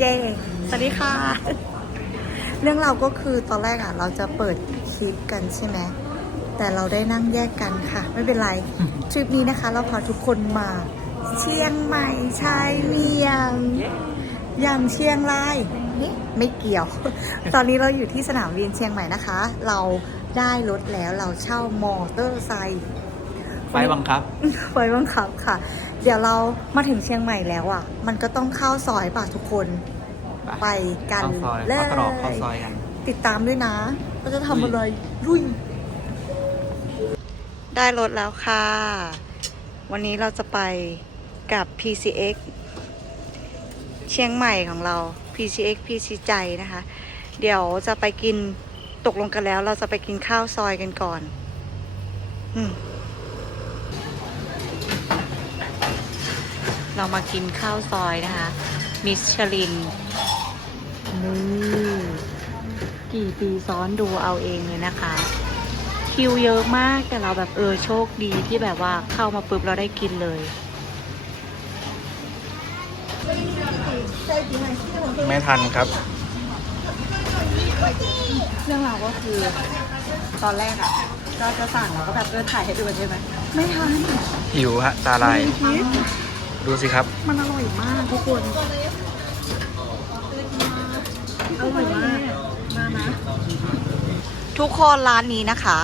เย้สวัสดีค่ะ เรื่องเราวก็คือตอนแรกอะ เราจะเปิดคลิปกันใช่ไหม แต่เราได้นั่งแยกกันค่ะ ไม่เป็นไร ทริปนี้นะคะ เราพาทุกคนมา เชียงใหม่ชายเมียงอย่างเชียงรายนี่ไม่เกี่ยว ตอนนี้เราอยู่ที่สนามบินเชียงใหม่นะคะ เราได้รถแล้วเราเช่ามอเตอร์ไซค์ไฟบังคับไว้บังคับค่ะ เดี๋ยวเรามาถึงเชียงใหม่แล้วอะ มันก็ต้องเข้าซอยป่ะทุกคนไปกันเข้าซอยเลเข้ายตรอกเข้าซอยกันติดตามด้วยนะว่าจะทำอะไรลุยได้รถแล้วค่ะ วันนี้เราจะไปกับ PCX เชียงใหม่ของเรา PCX PC ใจนะคะ เดี๋ยวจะไปกินตกลงกันแล้ว เราจะไปกินข้าวซอยกันก่อน อืม เรามากินข้าวซอยนะคะ มิชลินนี่กี่ปีซ้อนดูเอาเองเลยนะคะ คิวเยอะมากแต่เราแบบเออโชคดีที่แบบว่าเข้ามาปุ๊บเราได้กินเลยไม่ทันครับ เรื่องราวก็คือ ตอนแรกอะ ก็จะสั่งแล้วก็แบบเออถ่ายให้ดูใช่ไหมไม่ทันหิวฮะตาลายคิ ดดูสิครับ มันอร่อยมากทุกคนอร่อยมากมานะทุกคนร้านนี้นะคะ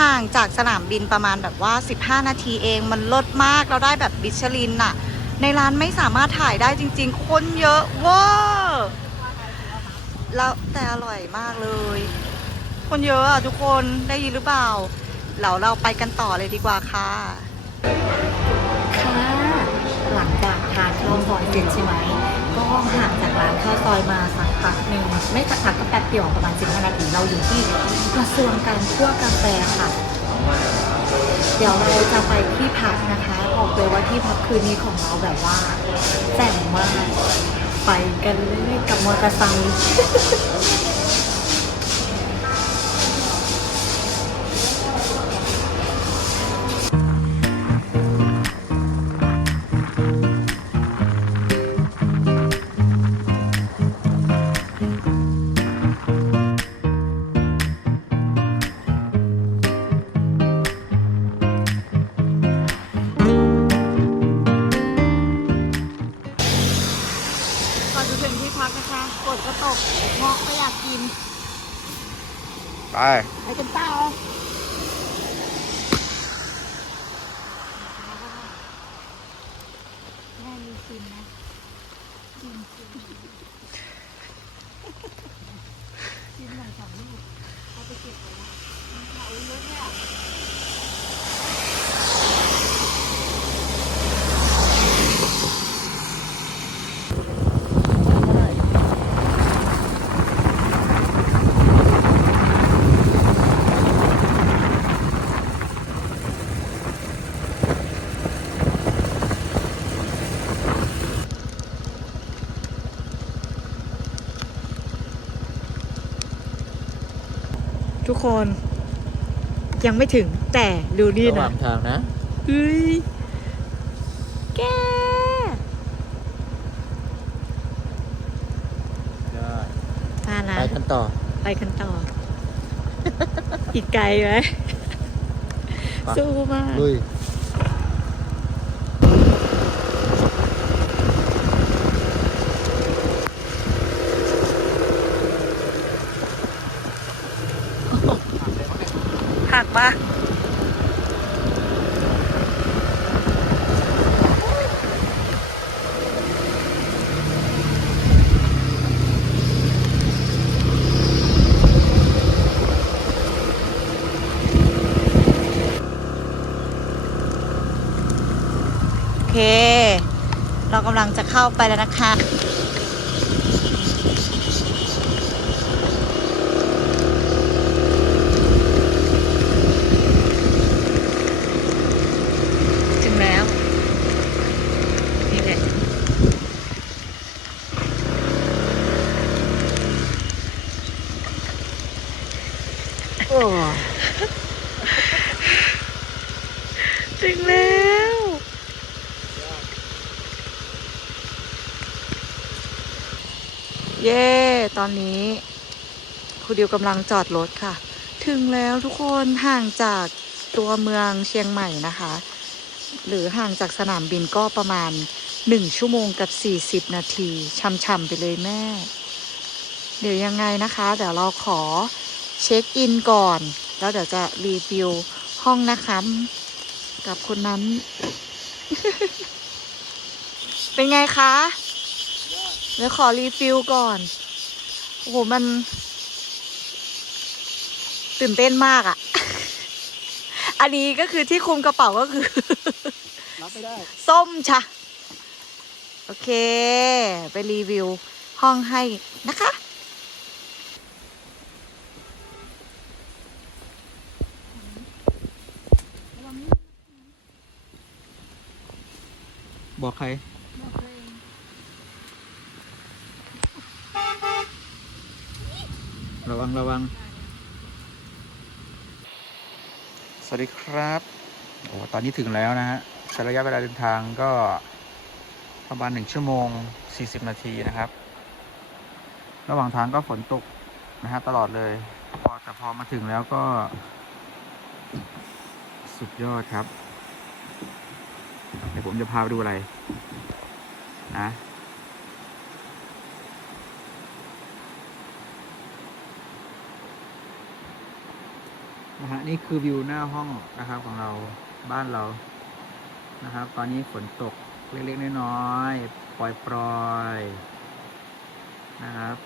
ห่างจากสนามบินประมาณแบบว่า 15 นาทีเองมันลดมากเราได้แบบบิชลินน่ะ ในร้านไม่สามารถถ่ายได้จริง ๆ คนเยอะเวอร์แล้วแต่อร่อยมากเลย คนเยอะอะทุกคนได้ยินหรือเปล่าเราเราไปกันต่อเลยดีกว่าค่ะค่ะ หลังจากทานข้าวซอยเสร็จใช่ไหม ก็ห่างจากร้านข้าวซอยมาสักพักหนึ่งไม่สักพักก็แป๊บเดียวประมาณ15นาทีเราอยู่ที่กระทรวงการคั่วกาแฟค่ะ เดี๋ยวเราจะไปที่พักนะคะบอกเลยว่าที่พักคืนนี้ของเราแบบว่าแต่งมากไปกันเลยกับมอเตอร์ไซค์ คนยังไม่ถึงแต่ดูนี่ระหว่านะงทางนะเฮ้ยแกมานะไปกันต่อไปกันต่อ อีกไกลไหมไปสู้มากลุย หักมาโอเคเรากำลังจะเข้าไปแล้วนะคะ ถึงแล้ว นี่แหละโอ้ถึงแล้ว ถ เย้ ต อนนี้ครูดิวกำลังจอดรถค่ะ ถึงแล้วทุกคนห่างจากตัวเมืองเชียงใหม่นะคะ หรือห่างจากสนามบินก็ประมาณ1ชั่วโมงกับ40นาทีช่ำๆไปเลยแม่ เดี๋ยวยังไงนะคะ เดี๋ยวเราขอเช็คอินก่อน แล้วเดี๋ยวจะรีวิวห้องนะคะกับคนนั้น เป็นไงคะ เดี๋ยวขอรีฟิลก่อน โอ้โห มัน ตื่นเต้นมากอะ่ะ อันนี้ก็คือที่คุมกระเป๋าก็คือ รับไม่ได้ ส้มชะ โอเค ไปรีวิวห้องให้นะคะ บอกใคร ระวังระวัง สวัสดีครับ โอ้ตอนนี้ถึงแล้วนะฮะใช้ระยะเวลาเดินทางก็ประมาณหนึ่งชั่วโมงสี่สิบนาทีนะครับ ระหว่างทางก็ฝนตกนะฮะตลอดเลย พอแต่พอมาถึงแล้วก็ สุดยอดครับ เดี๋ยวผมจะพาไปดูอะไร นะ นะฮะนี่คือวิวหน้าห้องนะครับของเราบ้านเรานะครับ ตอนนี้ฝนตกเล็กๆน้อยๆปล่อยๆนะครับ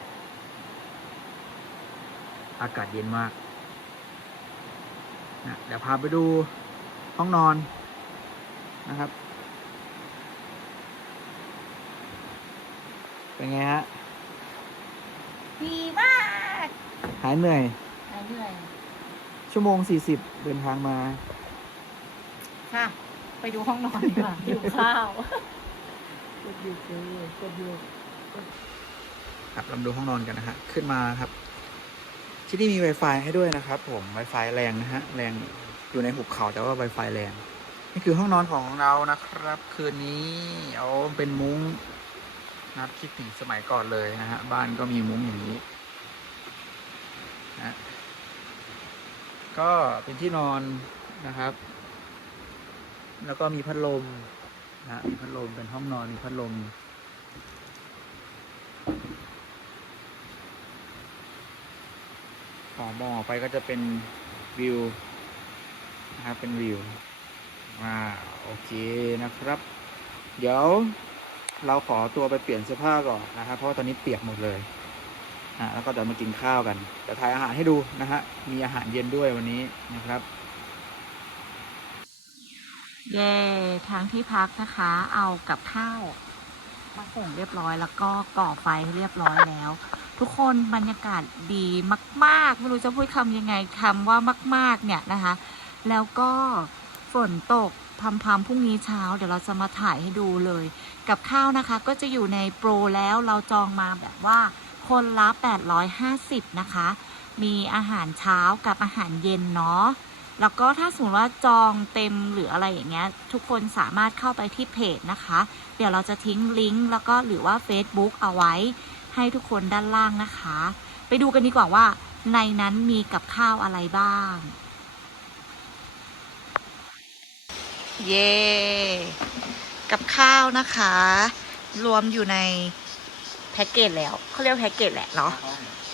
อากาศเย็นมากนะเดี๋ยวพาไปดูห้องนอนนะครับ เป็นไงฮะดีมาก หายเหนื่อย หายเหนื่อย ชั่วโมงสี่สิบเดินทางมา ค่ะ ไปดูห้องนอนดีกว่าหิวข้าวกดอยู่กดอยู่ครับเรามาดูห้องนอนกันนะฮะ ขึ้นมาครับ ที่นี่มี Wi-Fi ให้ด้วยนะครับ ผม Wi-Fi แรงนะฮะ แรงอยู่ในหุบเขาแต่ว่า Wi-Fi แรง นี่คือห้องนอนของเรานะครับ คืนนี้เอาเป็นมุ้งนะครับคิดถึงสมัยก่อนเลยนะฮะ บ้านก็มีมุ้งอย่างนี้นะ ก็เป็นที่นอนนะครับ แล้วก็มีพัดลมนะมีพัดลมเป็นห้องนอนมีพัดลมขอมองออกไปก็จะเป็นวิวนะครับเป็นวิวอ่าโอเคนะครับ เดี๋ยวเราขอตัวไปเปลี่ยนเสื้อผ้าก่อนนะครับ เพราะว่าตอนนี้เปียกหมดเลย อ่าแล้วก็เดี๋ยวมากินข้าวกันจะถ่ายอาหารให้ดูนะฮะมีอาหารเย็นด้วยวันนี้นะครับเย่ทางที่พักนะคะ เอากับข้าวมาส่งเรียบร้อยแล้วก็ก่อไฟเรียบร้อยแล้ว ทุกคนบรรยากาศดีมาก ๆ ไม่รู้จะพูดคำยังไงคำว่ามาก ๆ เนี่ยนะคะ แล้วก็ฝนตกพรำๆพรุ่งนี้เช้า เดี๋ยวเราจะมาถ่ายให้ดูเลย กับข้าวนะคะ ก็จะอยู่ในโปรแล้วเราจองมาแบบว่า คนละ 850 นะคะ มีอาหารเช้ากับอาหารเย็นเนาะ แล้วก็ถ้าสมมติว่าจองเต็มหรืออะไรอย่างเงี้ย ทุกคนสามารถเข้าไปที่เพจนะคะ เดี๋ยวเราจะทิ้งลิงก์แล้วก็หรือว่า Facebook เอาไว้ให้ทุกคนด้านล่างนะคะ ไปดูกันดีกว่าว่าในนั้นมีกับข้าวอะไรบ้าง เย่ กับข้าวนะคะ รวมอยู่ใน แพ็กเกจแล้วเขาเรียกแพ็กเกจแหละเนาะ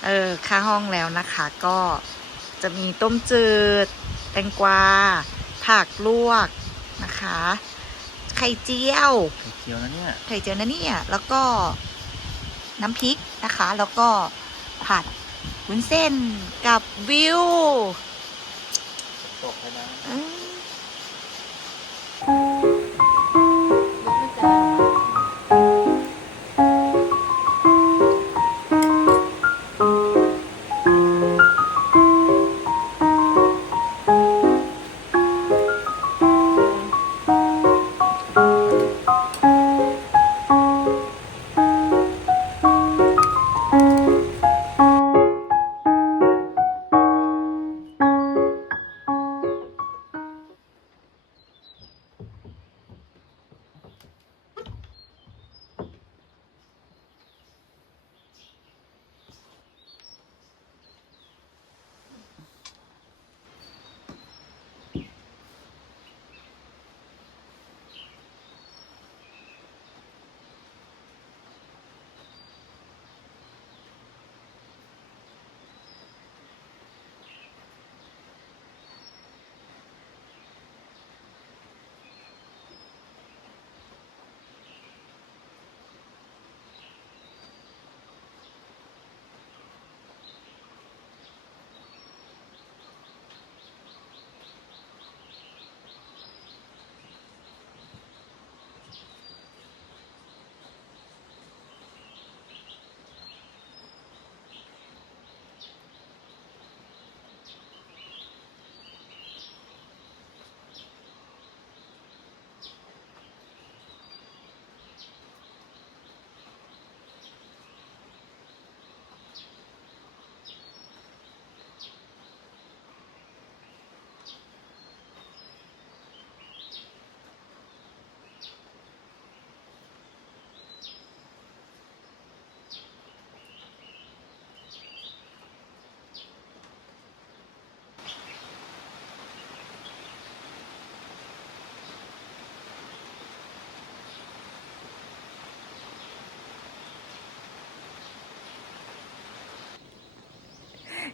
เออค่าห้องแล้วนะคะ ก็จะมีต้มจืด แตงกวาผักลวกนะคะ ไข่เจียวเขียวนะเนี่ยไข่เจียวนะเนี่ยแล้วก็น้ำพริกนะคะ แล้วก็ผัดวุ้นเส้นกับวิวตกไปนะ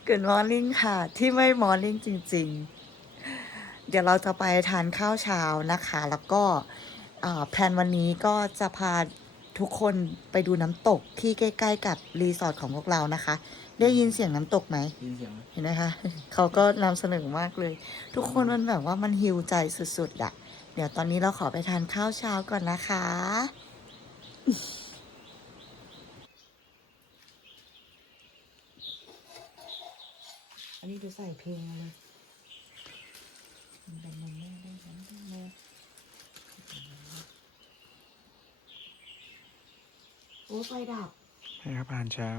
เกิดมอร์นิ่งค่ะ ที่ไม่มอร์นิ่งจริง ๆ เดี๋ยวเราจะไปทานข้าวเช้านะคะ แล้วก็อ่าแพลนวันนี้ก็จะพาทุกคนไปดูน้ำตกที่ใกล้ ๆ กับรีสอร์ทของพวกเรานะคะ ได้ยินเสียงน้ำตกไหมยินเสียงไหมเห็นไหมคะ เขาก็นำเสนอมากเลย ทุกคนมันแบบว่ามันฮิวใจสุดๆอะเดี๋ยวตอนนี้เราขอไปทานข้าวเช้าก่อนนะคะ อันนี้ดูใส่เพลงมาเลยมันเป็นมันแม่ได้ฉันได้แม่โอ้ไฟดับให้ครับอาหารเช้า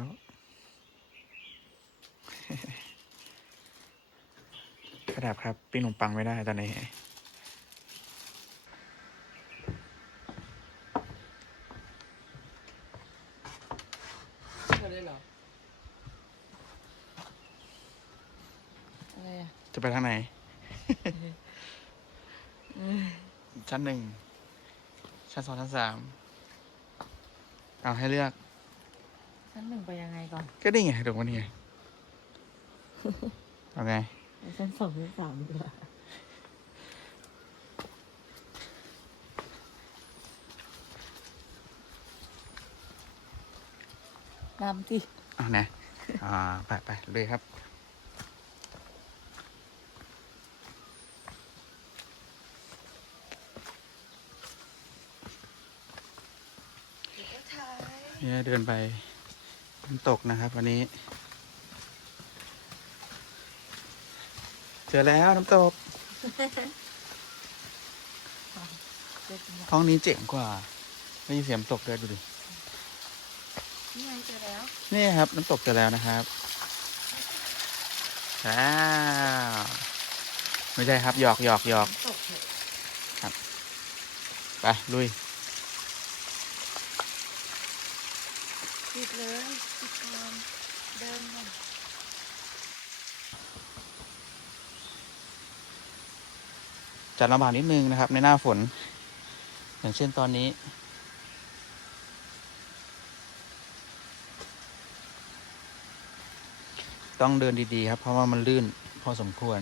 กระดับครับ ปิ้งขนมปังไม่ได้ตอนนี้ ไม่ได้เหรอ อะไรอะ จะไปทางไหน ชั้นหนึ่ง ชั้นสองชั้นสามเอาให้เลือก ชั้นหนึ่งไปยังไงก่อนก็ได้ไงถูกวันนี้ไงเอาไงชั้นสองชั้นสามดีกว่าน้ำที่เอาไหนอ่าไปไปเลยครับ นี่ยเดินไปน้ำตกนะครับ วันนี้ เจอแล้วน้ำตกท้องนี้เจ๋งกว่าได้ยินเสียงตกด้วยดูดินี่ไงเจอแล้ว นี่ครับน้ำตกเจอแล้วนะครับว้าวไม่ใช่ครับหยอกหยอกหยอกตกเถอะไปลุย ปิดเลยปิดก่อนเดินก่อนจัดลำบากนิดนึงนะครับ ในหน้าฝน อย่างเช่นตอนนี้ ต้องเดินดีๆครับ เพราะว่ามันลื่นพอสมควร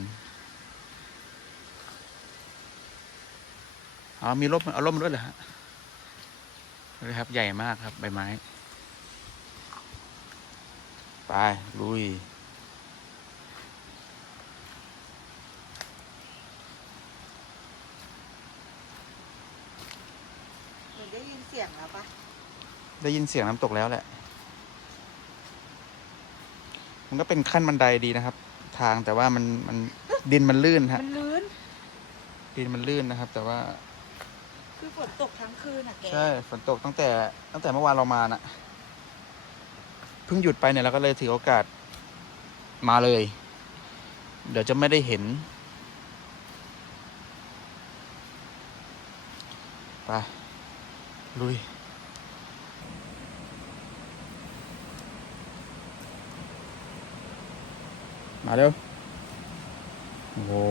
อ๋อมีร่มเอาร่มด้วยเหรอฮะดูดิครับ ใหญ่มากครับใบไม้ ไปลุย หนูได้ยินเสียงแล้วปะได้ยินเสียงน้ำตกแล้วแหละ มันก็เป็นขั้นบันไดดีนะครับ ทางแต่ว่ามันมันดินมันลื่นฮะ มันลื่นดินมันลื่นนะครับ แต่ว่าคือฝนตกทั้งคืนอะแก ใช่ฝนตกตั้งแต่ตั้งแต่เมื่อวานเรามาน่ะเพิ่งหยุดไปเนี่ยเราก็เลยถือโอกาสมาเลย เดี๋ยวจะไม่ได้เห็นไปลุยมาเร็วโอ้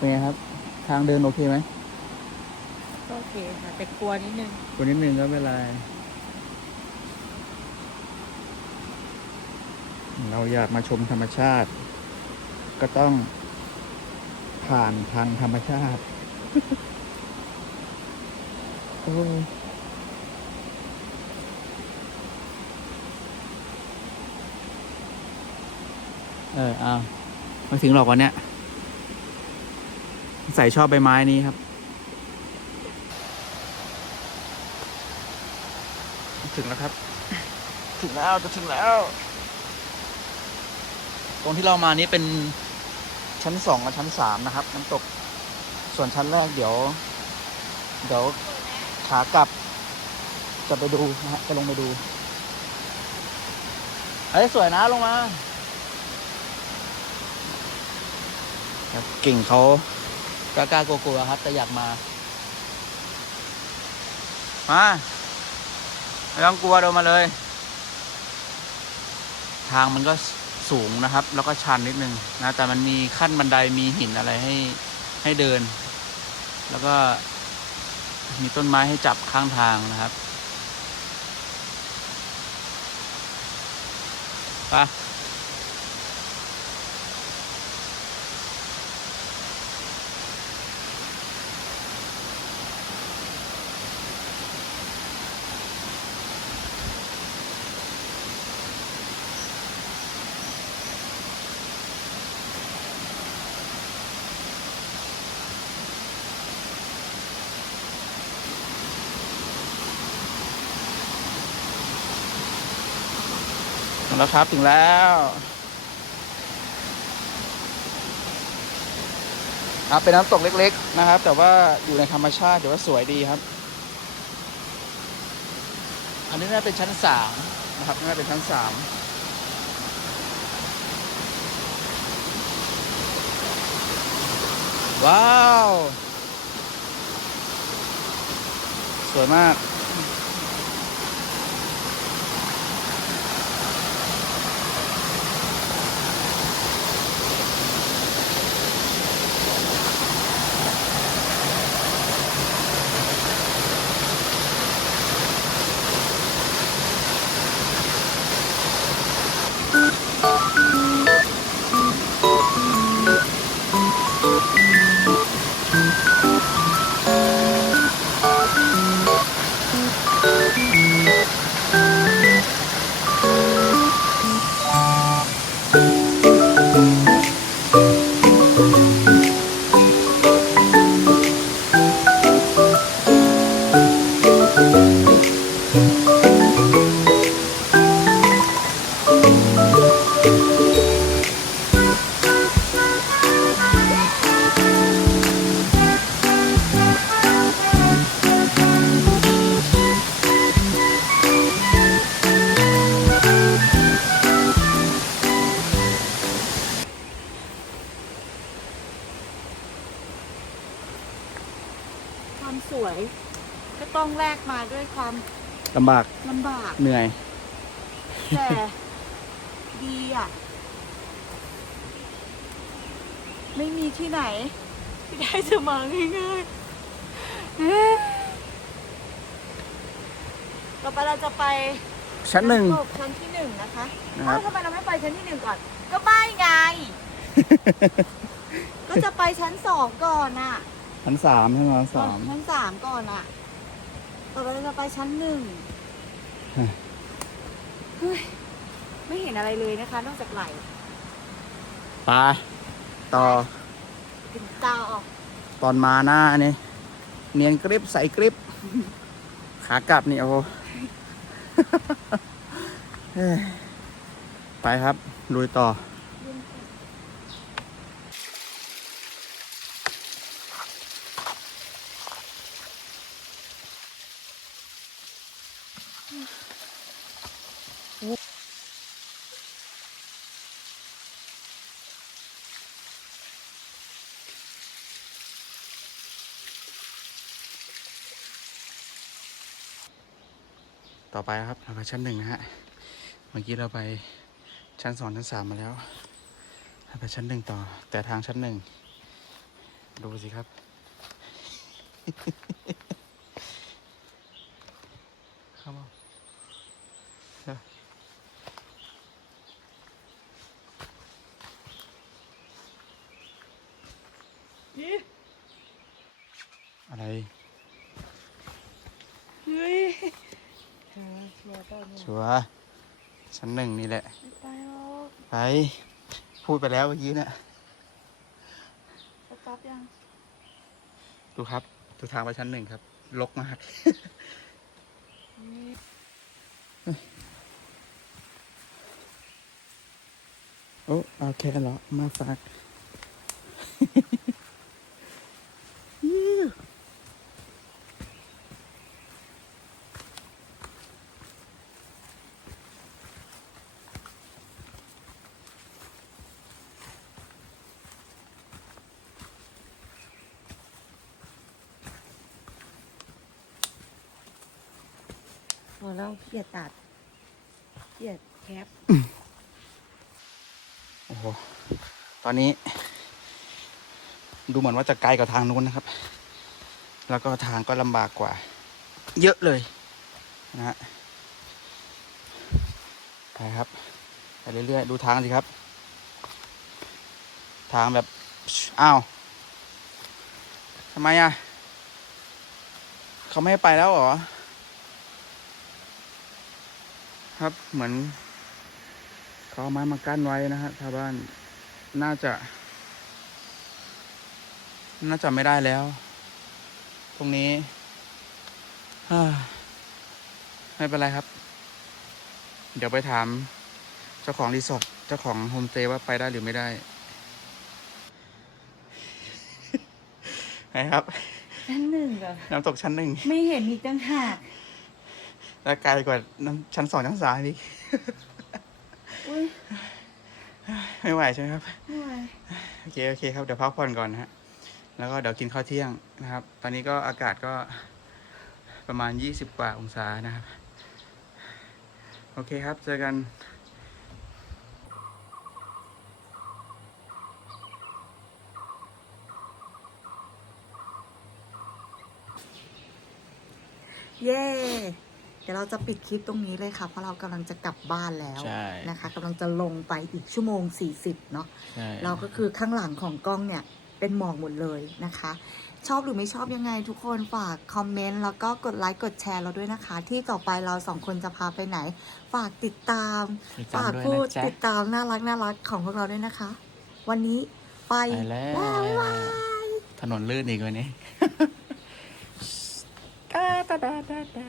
เป็นไงครับ ทางเดินโอเคไหมก็โอเคค่ะแต่กลัวนิดนึงคนนิดนึงก็ไม่เป็นไรเราอยากมาชมธรรมชาติ ก็ต้องผ่านทางธรรมชาติโอ้ยเออเอามาถึงหรอกวันเนี้ย ใส่ชอบใบไม้นี้ครับ ถึงแล้วครับ ถึงแล้วจะถึงแล้ว ตรงที่เรามานี้เป็นชั้นสองกับชั้นสามนะครับ น้ำตก ส่วนชั้นแรกเดี๋ยว เดี๋ยวขากลับ จะไปดูนะฮะจะลงไปดูเอ้ยสวยนะลงมาครับกิ่งเขา กล้าๆกลัวครับ แต่อยากมา มาไม่ต้องกลัวเดินมาเลย ทางมันก็สูงนะครับ แล้วก็ชันนิดนึงนะ แต่มันมีขั้นบันไดมีหินอะไรให้ให้เดิน แล้วก็มีต้นไม้ให้จับข้างทางนะครับ ไป แล้วครับ ถึงแล้วครับเป็นน้ำตกเล็ก ๆ นะครับ แต่ว่าอยู่ในธรรมชาติถือว่าสวยดีครับ อันนี้น่าเป็นชั้นสามนะครับน่าเป็นชั้นสามว้าว สวยมาก ลำบากลำบาก เหนื่อย แต่ ดีอะ ไม่มีที่ไหน ที่ได้จะมาง่ายๆเอ๊ะต่อไปเราจะไปชั้นหนึ่งำตกชั้นที่หนึ่งนะคะนะครับอ้าวทำไมเราไม่ไปชั้นที่หนึ่งก่อน ก็ไม่ไง ก็จะไปชั้นสองก่อนอะ ชั้นสามใช่ไหมชั้นสาม ชั้นสามก่อนอะ ต่อไปเราจะไปชั้นหนึ่งฮะเฮ้ยไม่เห็นอะไรเลยนะคะ นอกจากไหลไปต่อถึงตาออกตอนมาหน้านี่เนียนกริบใสกริบขากลับนี่โอ้โหเฮ้ยไปครับลุยต่อ ต่อไปครับเราไปชั้นหนึ่งนะฮะ เมื่อกี้เราไปชั้นสองชั้นสามมาแล้วเราไปชั้นหนึ่งต่อ แต่ทางชั้นหนึ่ง ดูสิครับ เข้ามาเดี๋ยวอะไร เฮ้ยเธอชัวร์ป่ะเนี่ย ชัวร์ชั้นหนึ่งนี่แหละ ไม่ไปหรอกไป พูดไปแล้วเมื่อกี้เนี่ยสต๊อปยังดูครับ ดูทางไปชั้นหนึ่งครับลกมากโอ้เอาแค่เหรอมาฝาก แล้วเกลียดตัดเกลียดแคปโอ้โห ตอนนี้ ดูเหมือนว่าจะไกลกว่าทางนู้นนะครับ แล้วก็ทางก็ลำบากกว่า เยอะเลยนะฮะไปครับไปเรื่อยๆ ดูทางสิครับ ทางแบบ อ้าวทำไมอะ เขาไม่ให้ไปแล้วเหรอ ครับเหมือนเขาเอาไม้มากั้นไว้นะฮะชาวบ้านน่าจะ น่าจะไม่ได้แล้ว ตรงนี้ฮ่าไม่เป็นไรครับ เดี๋ยวไปถาม เจ้าของรีสอร์ทเจ้าของโฮมสเตย์ว่าไปได้หรือไม่ได้ไหนครับ ชั้นหนึ่งเหรอน้ำตกชั้นหนึ่ง ไม่เห็นมีตั้งหาก และไกลกว่าน้ำชั้นสองชั้นสามอีกอุ้ยไม่ไหวใช่ไหมครับ ไม่ไหว โอเค โอเคครับ เดี๋ยวพักผ่อนก่อนนะฮะ แล้วก็เดี๋ยวกินข้าวเที่ยงนะครับ ตอนนี้ก็อากาศก็ประมาณ20กว่าองศานะครับ โอเคครับ เจอกันเย้เดี๋ยวเราจะปิดคลิปตรงนี้เลยค่ะ เพราะเรากำลังจะกลับบ้านแล้วใช่นะคะกำลังจะลงไปอีกชั่วโมง 40 เนาะใช่เราก็คือข้างหลังของกล้องเนี่ยเป็นหมอกหมดเลยนะคะ ชอบหรือไม่ชอบยังไงทุกคนฝากคอมเมนต์แล้วก็กดไลค์กดแชร์เราด้วยนะคะ ที่ต่อไปเราสองคนจะพาไปไหน ฝากติดตาม ติดตาฝามกด้วยพูดนะจ๊ะ ติดตามน่ารักน่ารักของพวกเราด้วยนะคะ วันนี้ไปไปแล้ว บ๊ายบาย ถนนลื่นอีกวันนี้ ตาตาตาตาตา